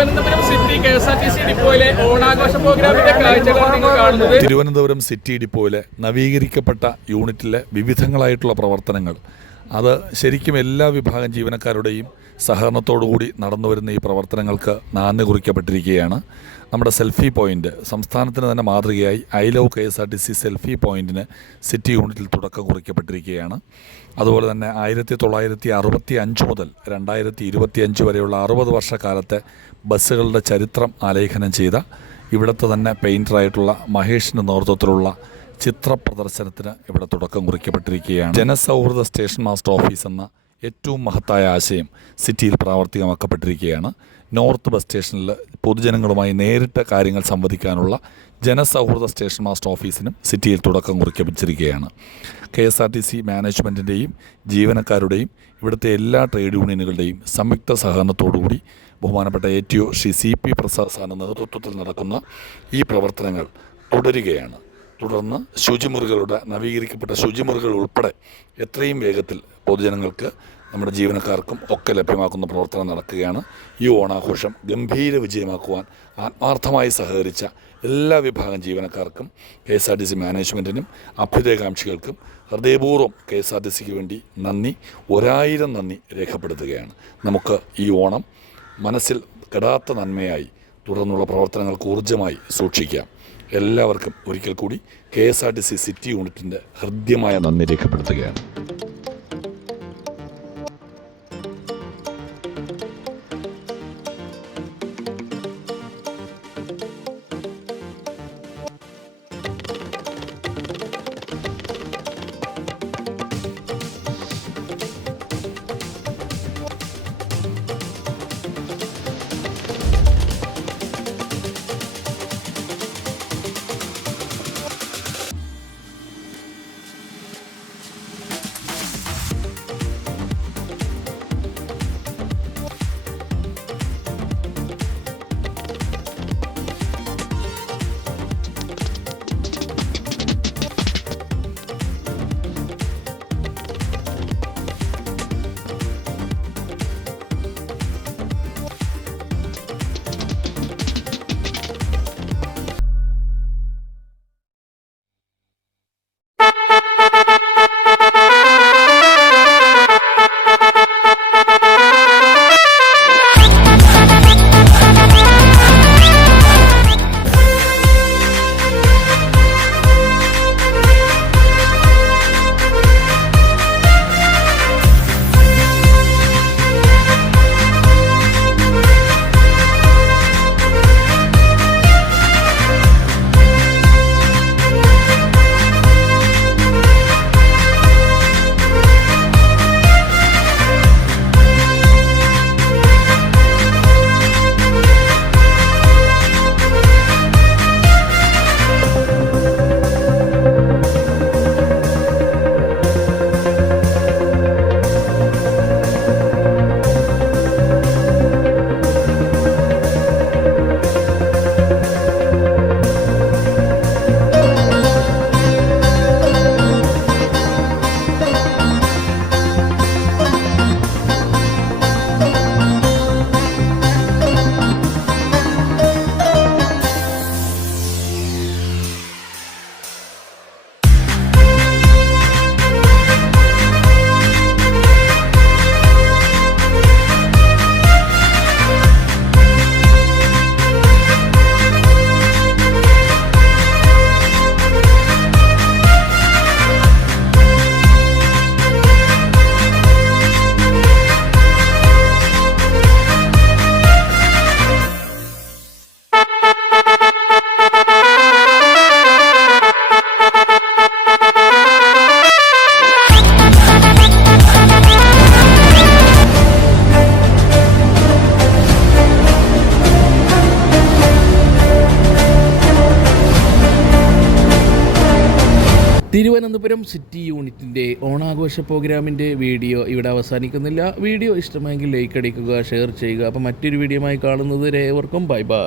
Thiruvananthapuram city KSRTC ഡിപ്പോയിലെ ഓണാഘോഷ പ്രോഗ്രാമിന്റെ കാഴ്ചകളാണ് നിങ്ങൾ കാണുന്നത്. തിരുവനന്തപുരം സിറ്റി ഡിപ്പോയിലെ നവീകരിക്കപ്പെട്ട യൂണിറ്റിലെ വിവിധങ്ങളായിട്ടുള്ള പ്രവർത്തനങ്ങൾ അത് ശരിക്കും എല്ലാ വിഭാഗം ജീവനക്കാരുടെയും സഹകരണത്തോടുകൂടി നടന്നു വരുന്ന ഈ പ്രവർത്തനങ്ങൾക്ക് നാന്ദി കുറിക്കപ്പെട്ടിരിക്കുകയാണ്. നമ്മുടെ സെൽഫി പോയിൻ്റ് സംസ്ഥാനത്തിന് തന്നെ മാതൃകയായി ഐ ലവ് KSRTC സെൽഫി പോയിൻറ്റിന് സിറ്റി യൂണിറ്റിൽ തുടക്കം കുറിക്കപ്പെട്ടിരിക്കുകയാണ്. അതുപോലെ തന്നെ 1965 മുതൽ 2025 വരെയുള്ള 60 വർഷക്കാലത്തെ ബസ്സുകളുടെ ചരിത്രം ആലേഖനം ചെയ്ത ഇവിടുത്തെ തന്നെ പെയിൻറ്ററായിട്ടുള്ള മഹേഷിൻ്റെ നേതൃത്വത്തിലുള്ള ചിത്ര പ്രദർശനത്തിന് ഇവിടെ തുടക്കം കുറിക്കപ്പെട്ടിരിക്കുകയാണ്. ജനസൗഹൃദ സ്റ്റേഷൻ മാസ്റ്റർ ഓഫീസ് എന്ന ഏറ്റവും മഹത്തായ ആശയം സിറ്റിയിൽ പ്രാവർത്തികമാക്കപ്പെട്ടിരിക്കുകയാണ്. നോർത്ത് ബസ് സ്റ്റേഷനിൽ പൊതുജനങ്ങളുമായി നേരിട്ട് കാര്യങ്ങൾ സംവദിക്കാനുള്ള ജനസൗഹൃദ സ്റ്റേഷൻ മാസ്റ്റർ ഓഫീസിനും സിറ്റിയിൽ തുടക്കം കുറിക്കപ്പെട്ടിരിക്കുകയാണ്. KSRTC മാനേജ്മെൻറ്റിൻ്റെയും ജീവനക്കാരുടെയും ഇവിടുത്തെ എല്ലാ ട്രേഡ് യൂണിയനുകളുടെയും സംയുക്ത സഹകരണത്തോടുകൂടി ബഹുമാനപ്പെട്ട ATO ശ്രീ CP പ്രസാദ് സാറിൻ്റെ നേതൃത്വത്തിൽ നടക്കുന്ന ഈ പ്രവർത്തനങ്ങൾ തുടരുകയാണ്. തുടർന്ന് ശുചിമുറികളുടെ നവീകരിക്കപ്പെട്ട ശുചിമുറികൾ ഉൾപ്പെടെ എത്രയും വേഗത്തിൽ പൊതുജനങ്ങൾക്ക് നമ്മുടെ ജീവനക്കാർക്കും ഒക്കെ ലഭ്യമാക്കുന്ന പ്രവർത്തനം നടക്കുകയാണ്. ഈ ഓണാഘോഷം ഗംഭീര വിജയമാക്കുവാൻ ആത്മാർത്ഥമായി സഹകരിച്ച എല്ലാ വിഭാഗം ജീവനക്കാർക്കും KSRTC മാനേജ്മെൻറ്റിനും അഭ്യുദയകാംക്ഷികൾക്കും ഹൃദയപൂർവ്വം KSRTCക്ക് വേണ്ടി നന്ദി, 1000 നന്ദി രേഖപ്പെടുത്തുകയാണ്. നമുക്ക് ഈ ഓണം മനസ്സിൽ കെടാത്ത നന്മയായി തുടർന്നുള്ള പ്രവർത്തനങ്ങൾക്ക് ഊർജ്ജമായി സൂക്ഷിക്കാം. എല്ലാവർക്കും ഒരിക്കൽ കൂടി KSRTC സിറ്റി യൂണിറ്റിൻ്റെ ഹൃദ്യമായ നന്ദി രേഖപ്പെടുത്തുകയാണ്. തിരുവനന്തപുരം സിറ്റി യൂണിറ്റിൻ്റെ ഓണാഘോഷ പ്രോഗ്രാമിൻ്റെ വീഡിയോ ഇവിടെ അവസാനിക്കുന്നില്ല. വീഡിയോ ഇഷ്ടമായെങ്കിൽ ലൈക്ക് അടിക്കുക, ഷെയർ ചെയ്യുക. അപ്പോൾ മറ്റൊരു വീഡിയോയുമായി കാണുന്നത് വരെ ഏവർക്കും ബൈ ബൈ.